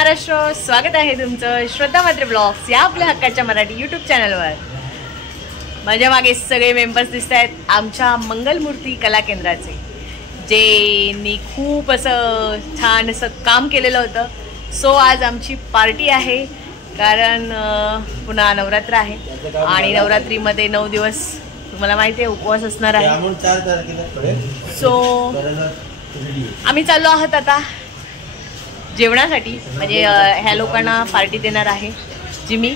महाराष्ट्र, स्वागत आहे तुमचं श्रद्धा म्हात्रे ब्लॉग्स या आपल्या हक्काच्या मराठी यूट्यूब चॅनलवर। माझ्या मागे सगळे मेंबर्स दिसत आहेत आमच्या मंगलमूर्ती कला केंद्राचे, जे खूप असं छान असं काम केलेलं होतं। सो आज आमची पार्टी आहे, कारण पुन्हा नवरात्र आहे आणि नवरात्रीमध्ये 9 दिवस तुम्हाला माहिती आहे उपवास असणार आहे। सो आम्ही चाललो आहोत आता जेवणासाठी, म्हणजे ह्या लोकांना पार्टी देणार आहे जिमी।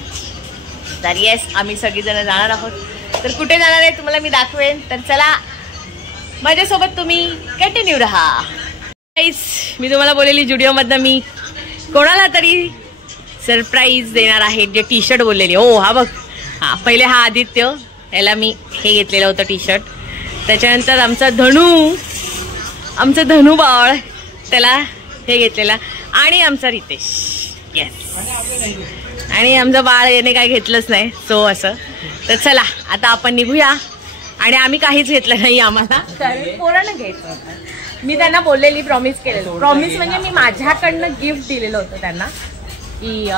तर येस, आम्ही सगळीजण जाणार आहोत। तर कुठे जाणार आहे तुम्हाला मी दाखवेन, तर चला माझ्यासोबत तुम्ही कंटिन्यू राहा। गाईस, मी तुम्हाला बोललेली जुडिओमधनं मी कोणाला तरी सरप्राईज देणार आहे, जे टी शर्ट बोललेली। हो हा बघ, हा पहिले हा आदित्य, याला मी हे घेतलेलं होतं टी शर्ट। त्याच्यानंतर आमचा धनु बाळ, त्याला हे घेतलेला, आणि आमचा रितेश, येस, आणि आमचं बाळ याने काय घेतलंच नाही। सो असं, तर चला आता आपण निघूया। आणि आम्ही काहीच घेतलं नाही, आम्हाला कारण पोरांना घ्यायचं होतं। मी त्यांना बोललेली, प्रॉमिस केलेलं, प्रॉमिस म्हणजे मी माझ्याकडनं गिफ्ट दिलेलं होतं त्यांना, की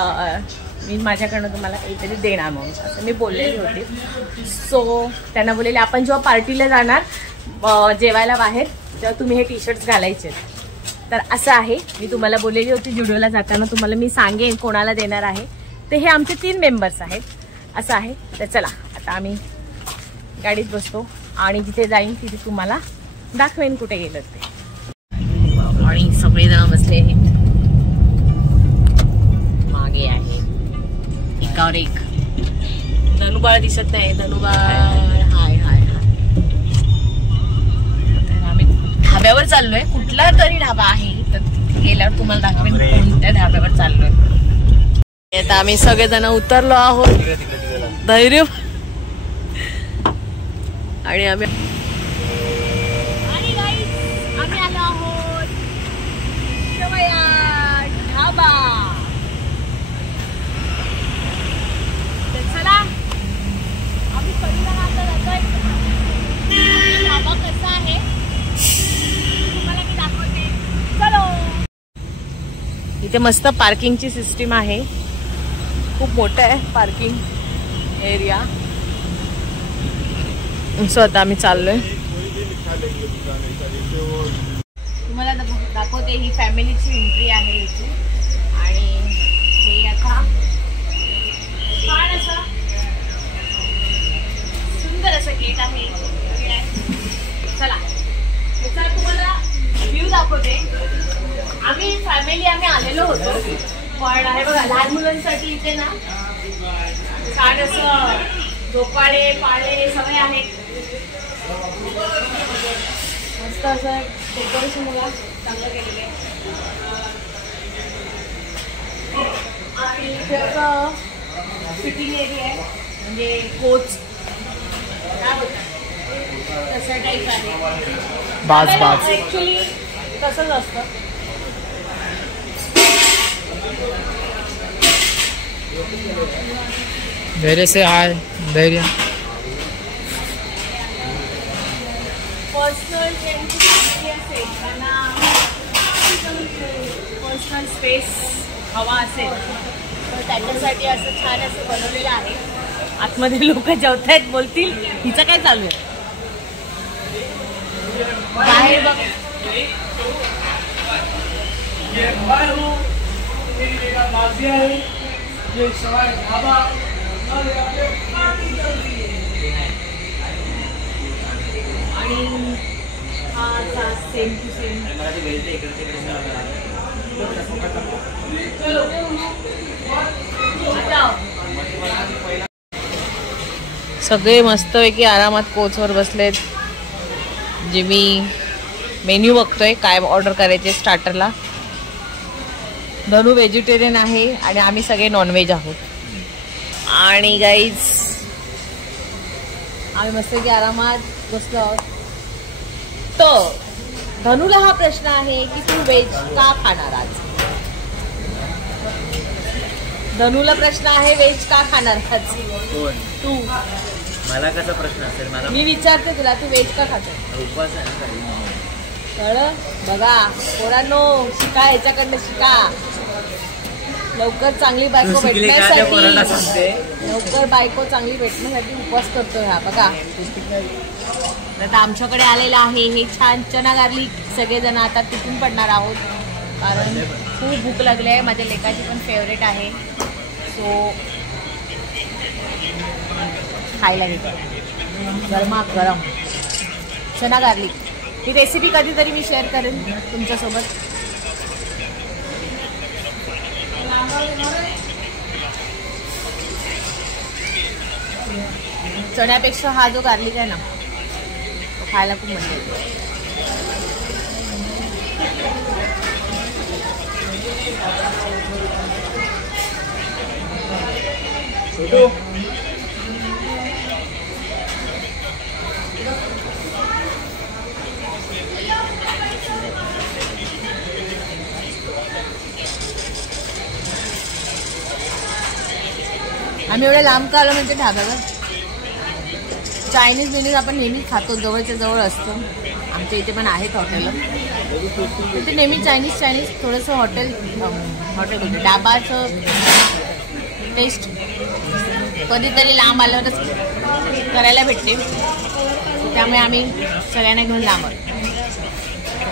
मी माझ्याकडनं तुम्हाला काहीतरी देणार म्हणून, असं मी बोललेली होती। सो त्यांना बोललेले आपण जेव्हा पार्टीला जाणार जेवायला बाहेर, तेव्हा तुम्ही हे टी शर्ट्स घालायचे। तर असं आहे, मी तुम्हाला बोललेली होती जुडिओला जाताना तुम्हाला मी सांगेन कोणाला देणार आहे ते। हे आमचे 3 मेंबर्स आहेत, असं आहे। तर चला आता आम्ही गाडीत बसतो आणि जिथे जाईन तिथे तुम्हाला दाखवेन कुठे गेलं ते। आणि सगळेजण बसले आहेत, मागे आहे एकावर एक। धनुबाळ दिसत नाही, धनुबाळ हाय हाय हाय। ढाब्यावर चाललोय, कुठला तरी ढाबा आहे, तर गेल्यावर तुम्हाला दाखवेन कोणत्या ढाब्यावर चाललोय। आता आम्ही सगळेजण उतरलो आहोत, धैर्य, आणि आम्ही आलो आहोत ढाबा। तर चला आम्ही पहिला आता जातोय। ढाबा कसा आहे तुम्हाला मी दाखवते, चलो। इथे मस्त पार्किंगची सिस्टीम आहे, खूप मोठं आहे पार्किंग एरिया। सो आता आम्ही चाललोय, तुम्हाला दाखवते। ही फॅमिलीची एंट्री आहे इथे, आणि हे आता छान असं सुंदर असं गेट आहे। चला तुम्हाला व्ह्यू दाखवते। आम्ही फॅमिली आलेलो होतो, पण आहे बघा लहान मुलांसाठी इथे ना छान असं झोपाळे पाळे सगळे आहेत। मस्त असं डेकोरेशन मला चांगलं केलेलं आहे। आणि इथे असं सिटिंग एरिया आहे, म्हणजे कोच काय होतं तसं टाईप आहे। ऍक्च्युली तसंच असतं। धैर्य से हाय, धैर्य। पर्सनल ज्यांची फॅमिली असेल, त्यांना पर्सनल स्पेस हवा असेल, तर त्याच्यासाठी असं छान असं बनवलेलं आहे। आतमध्ये लोक जेवतायत, बोलतील हिचं काय चालू आहे। बाहेर बघ, आणि हा असा सेम टू सेम। सगळे मस्तपैकी आरामात कोचवर बसलेत। जे मी मेन्यू बघतोय काय ऑर्डर करायचे स्टार्टरला। धनु व्हेजिटेरियन आहे आणि आम्ही सगळे नॉनव्हेज आहोत। आणि गाईज आम्ही मस्तपैकी आरामात बसलो आहोत। तर धनुला हा प्रश्न आहे की तू व्हेज का खाणार आज? धनुला प्रश्न आहे व्हेज का खाणार आज? तू मला कसा प्रश्न असेल? मला मी विचारते तुला, तू व्हेज का खातो? उपवास आहे ना। कळलं बघा पोरांनो, शिका, ह्याच्याकडनं शिका। लवकर चांगली बायको भेटण्यासाठी लवकर बायको चांगली भेटण्यासाठी उपवास करतोय हा बघा. आता आमच्याकडे आलेला आहे हे छान चना गार्लिक. सगळेजण आता तिथून पडणार आहोत कारण खूप भूक लागली आहे. माझ्या लेकाची पण फेवरेट आहे. सो खायला घेतो गरमागरम चना गार्लिक. ही रेसिपी कधीतरी मी शेअर करेन तुमच्यासोबत. चण्यापेक्षा हा जो गार्लिक आहे ना तो खायला खूप मजा येते. आम्ही एवढ्या लांब का आलो म्हणजे ढाब्यावर. चायनीज बिनीज आपण नेहमी खातो, जवळच्या जवळ असतो. आमच्या इथे पण आहेत हॉटेल. इथे नेहमी चायनीज थोडंसं हॉटेल होतं डाबाचं टेस्ट कधीतरी लांब आल्यावरच करायला भेटते. त्यामुळे आम्ही सगळ्यांना घेऊन लांब आलो.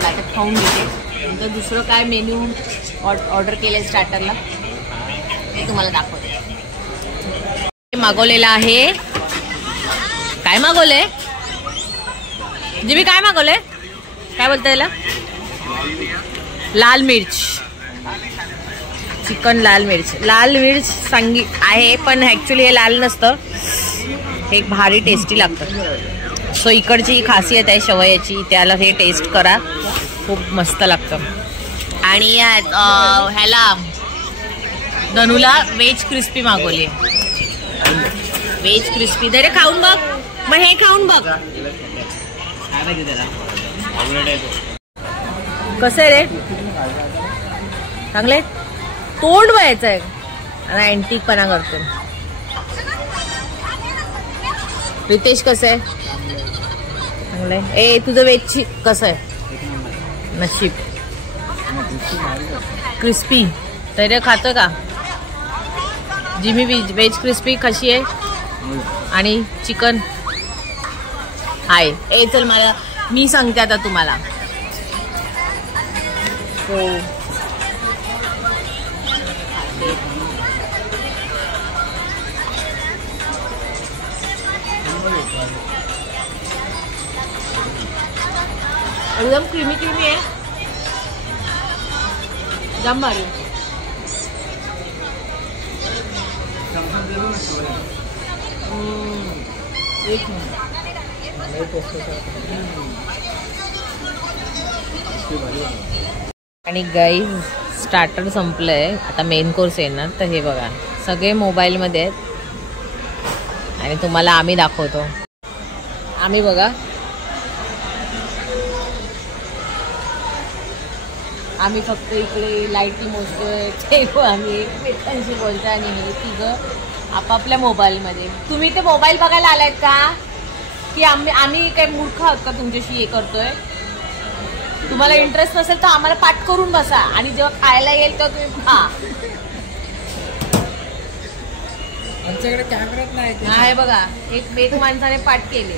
आता खाऊन घेते. नंतर दुसरं काय मेन्यू ऑर्डर केलं आहे स्टार्टरला ते तुम्हाला दाखवते. मागवलेला आहे. काय मागवले जिमी? काय मागवले? काय बोलता याला? लाल मिर्च चिकन. लाल मिर्च सांगी आहे पण ॲक्च्युली हे लाल नसतं. हे भारी टेस्टी लागतं. सो इकडची ही खासियत आहे शेवयाची. त्याला हे टेस्ट करा, खूप मस्त लागतं. आणि ह्याला धनुला व्हेज क्रिस्पी मागवली. व्हेज क्रिस्पी दे रे खाऊन बघ. मग हे खाऊन बघ कसं आहे रे. चांगले तोंड व्हायचं आहे आणि अँटिकपणा करतो. रितेश कसं आहे? चांगलंय. ए तुझं व्हेज कसं आहे? नशीब क्रिस्पी तर खातो का जिमी? व्हेज क्रिस्पी कशी आहे? आणि चिकन आहे. ए चल मला मी सांगते आता तुम्हाला. एकदम क्रीमी आहे. एकदम भारी. आणि गाईज स्टार्टर संपलंय. आता मेन कोर्स येणार. तर हे बघा सगळे मोबाईलमध्ये आहेत आणि तुम्हाला आम्ही दाखवतो. आम्ही बघा आम्ही फक्त इकडे लाईटी मोजतोय, आम्ही एकमेकांशी बोलतोय आणि हे तिघं आपापल्या मोबाईलमध्ये. तुम्ही ते मोबाईल बघायला आलायत का की आम्ही काही मूर्ख आहोत का तुमच्याशी हे करतोय? तुम्हाला इंटरेस्ट नसेल तर आम्हाला पाठ करून बसा आणि जेव्हा खायला येईल तेव्हा तुम्ही खा. आमच्याकडे कॅमेराच नाही बघा. एक माणसाने पाठ केले.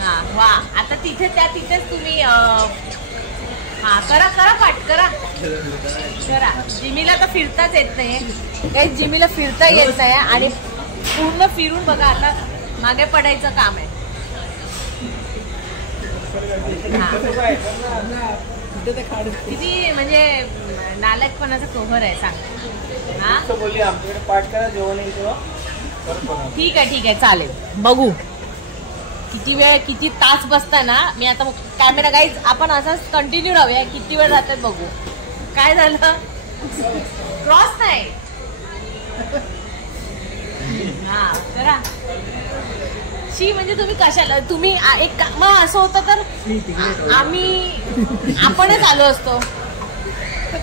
हा वा. आता तिथेच तुम्ही हा करा पाठ करा. जिमीला तर फिरताच येत नाही. जिमीला फिरता येत नाही आणि पूर्ण फिरून बघा आता मागे पडायचं काम आहे. किती म्हणजे नालायकपणाचा कव्हर आहे सांग. हा ठीक आहे चालेल. बघू किती वेळ किती तास बसता ना. मी आता कॅमेरा गाईज आपण असाच कंटिन्यू राहूया. किती वेळ राहतात बघू. काय झालं? क्रॉस नाही. हा करा. शी म्हणजे तुम्ही कशाला तुम्ही एक मग असं होतं तर आपणच आलो असतो.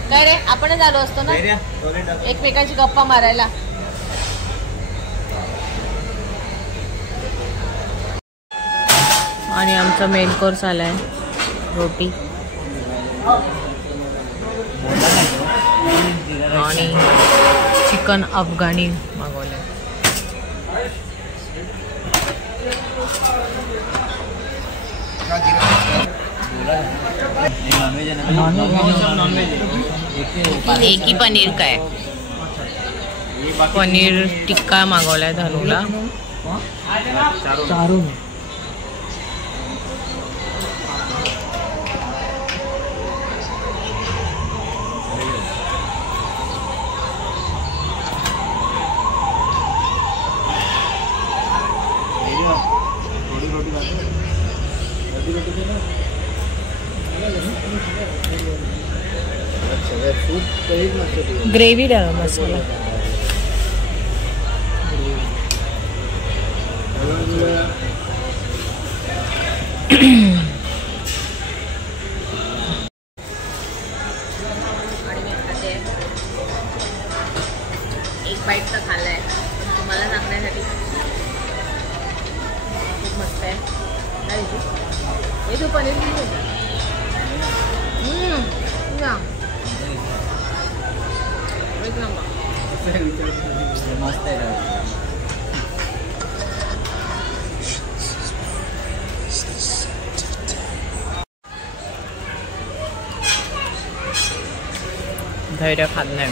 काय रे आपणच आलो असतो ना एकमेकांशी गप्पा मारायला. आणि आमचा मेन कोर्स आलाय रोटी. आणि चिकन अफगाणी मागवले. एक ही पनीर काय पनीर टिक्का मागवलाय धनुला. ग्रेव्ही द्या मसाला. एक बाईट तर खाल्लाय तुम्हाला सांगण्यासाठी. खूप मस्त आहे. हे तू पनीर मस्त आहे. धैर्य खाल्लंय.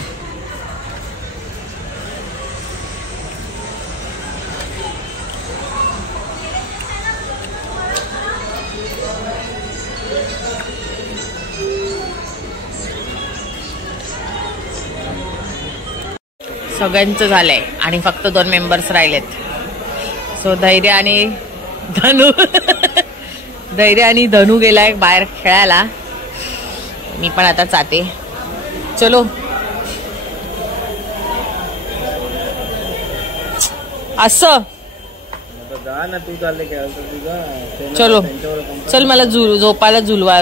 सगळ्यांचं झालंय आणि फक्त 2 मेंबर्स राहिलेत. सो धैर्य आणि धनु गेलाय बाहेर खेळायला. मी पण आता जाते. चलो असं चलो चल मला झोपायला झुलवा.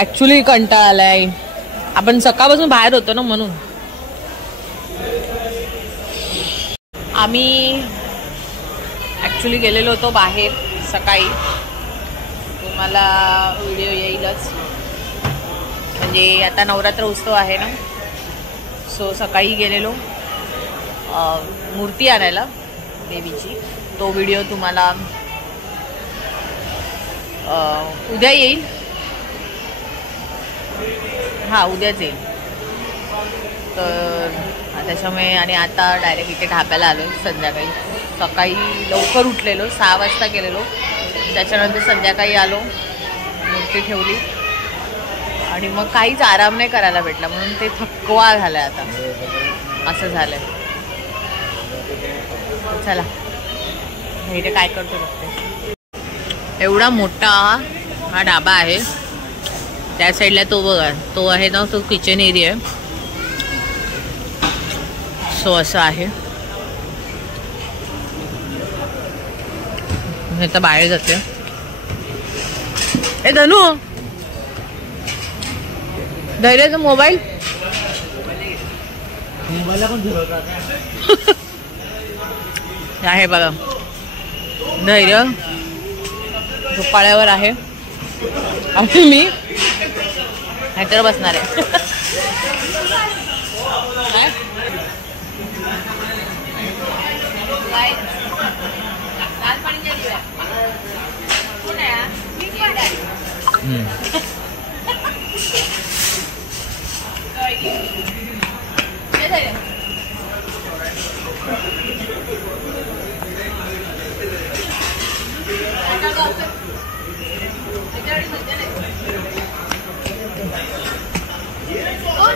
ऍक्च्युली कंटाळा आलाय. आपण सकाळपासून बाहेर होतो ना म्हणून. आम्ही ऍक्च्युली गेलेलो होतो बाहेर सकाळी. तुम्हाला व्हिडिओ येईलच. म्हणजे आता नवरात्र उत्सव आहे ना. सो सकाळी गेलेलो मूर्ती आणायला देवीची. तो व्हिडिओ तुम्हाला उद्या येईल. हा उद्याच येईल. तर त्याच्यामुळे आणि आता डायरेक्ट इथे ढाब्याला आलो संध्याकाळी. सकाळी लवकर उठलेलो 6 वाजता गेलेलो. त्याच्यानंतर संध्याकाळी आलो मूर्ती ठेवली आणि मग काहीच आराम नाही करायला भेटला म्हणून ते थकवा झालाय आता. असं झालंय. चला इथे काय करतो बघते. एवढा मोठा हा ढाबा आहे. त्या साईडला तो बघा तो आहे ना तो किचन एरिया आहे. सो असं आहे. मी आता बाहेर जाते. ए धनु धैर्याचा मोबाईल आहे बघा. धैर्य झोपाळ्यावर आहे आणि मी ह्याच्यावर बसणार आहे.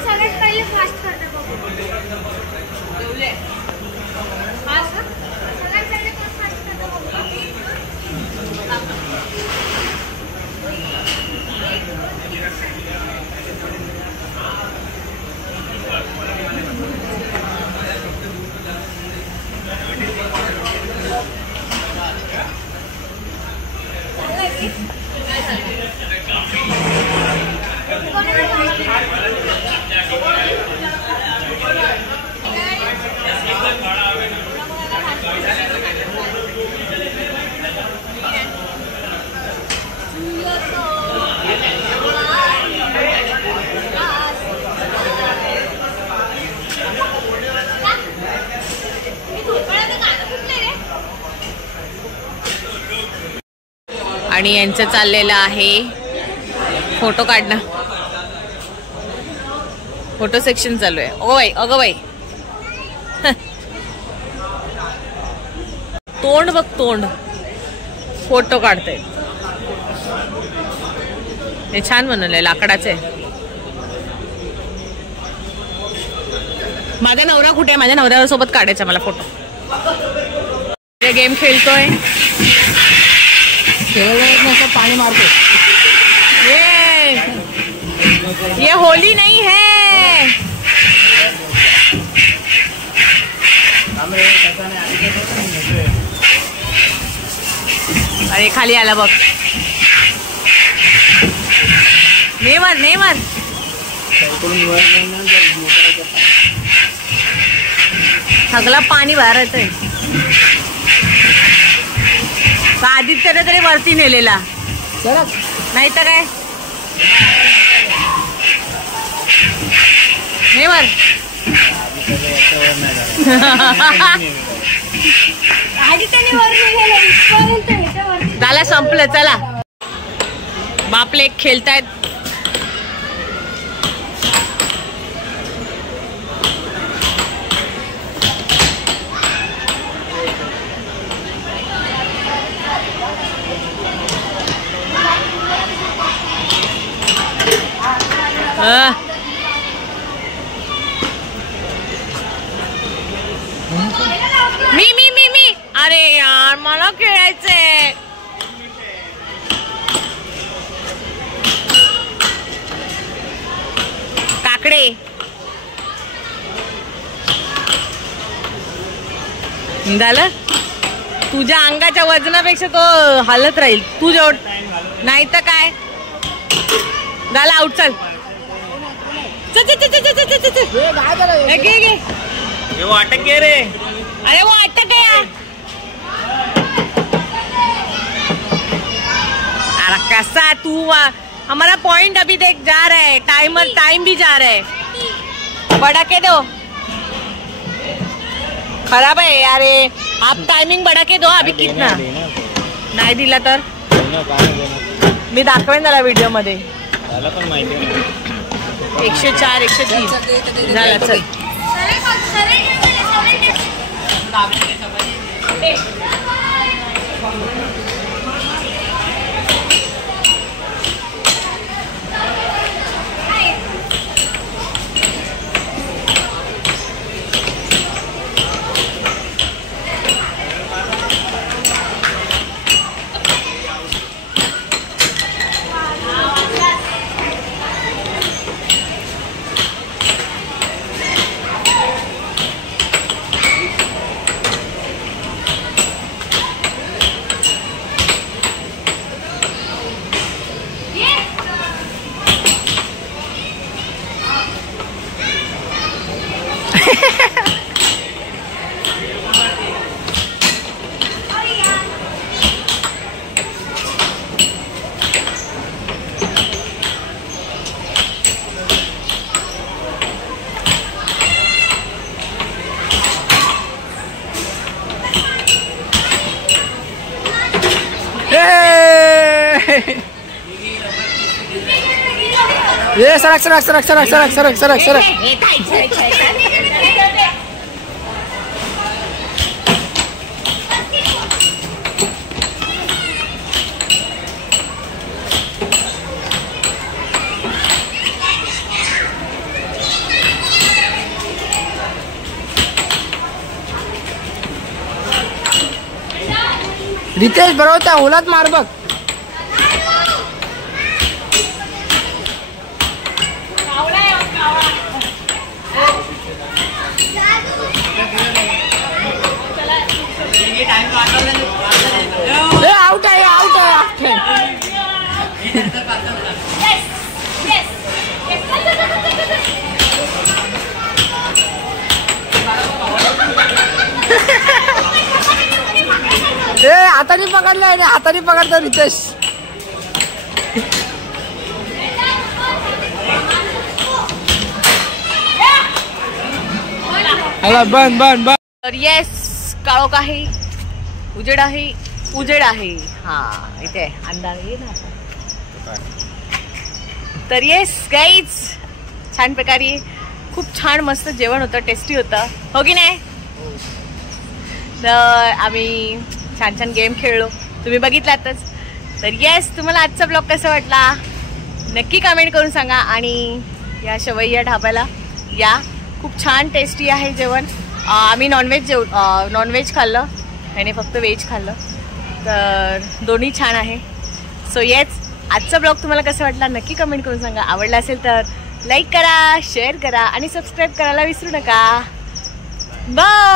सगळ्यात पहिले फास्ट करते बघू. फास्ट सगळ्यात पहिले फास्ट करते बघू. आणि यांचं चाललेलं आहे फोटो काढणं. फोटो सेक्शन चालू आहे. ओ बाई, अगं बाई, तोंड बघ तोंड, फोटो काढते. हे छान बनवलंय, लाकडाचे. माझा नवरा कुठे आहे? माझ्या नवऱ्यावर सोबत काढायचा मला फोटो. गेम खेळतोय, पाणी मारतो. ये होली नहीं है. अरे खाली आला बघ. Never never. सगळं पाणी बाहेर येतंय. आदित्यने तरी वरती नेलेला नाही तर काय. नेवर. झाला, संपलं. चला बापले खेळतायत. मी अरे यार मला खेळायचंय. काकडे झालं. तुझ्या अंगाच्या वजनापेक्षा तो हालत राहील. तू जेवढ नाही तर काय झालं. आउट. चल वो अटक गए रे. अरे वो अटक गया. अरे कैसा तू, हमारा पॉइंट अभी देख जा रहा है. टाइमर टाइम भी जा रहा है. बढ़ा के दो. खराब है यार. आप टाइमिंग बढ़ा के दो. अभी कितना नाही दिला तर मी दाखवेन जरा व्हिडिओ मध्ये. 104 103 झाला. चल ये सरक सरक सरक सरक सरक सरक सरक सरक. रितेश बरोबर त्या होलात मार बघ. आउट आहे आउट आहे. हाताने पकडलाय. हाताने पकडतो रितेश. बन बन बन. तर येस, काळोख आहे, उजेड आहे, उजेड आहे. हा इथे अंधार आहे ना. तर येस गाईज, छान प्रकारे खूप छान मस्त जेवण होतं, टेस्टी होतं, हो की नाही? तर आम्ही छान छान गेम खेळलो, तुम्ही बघितलातच. तर येस, तुम्हाला आजचा ब्लॉग कसा वाटला नक्की कमेंट करून सांगा. आणि या शवैया ढाब्याला या, खूप छान टेस्टी आहे जेवण. आम्ही नॉनव्हेज खाल्लं, त्याने फक्त व्हेज खाल्लं, तर दोन्ही छान आहे. सो येस, आजचा ब्लॉग तुम्हाला कसा वाटला नक्की कमेंट करून सांगा. आवडला असेल तर लाईक करा, शेअर करा आणि सबस्क्राईब करायला विसरू नका. बाय.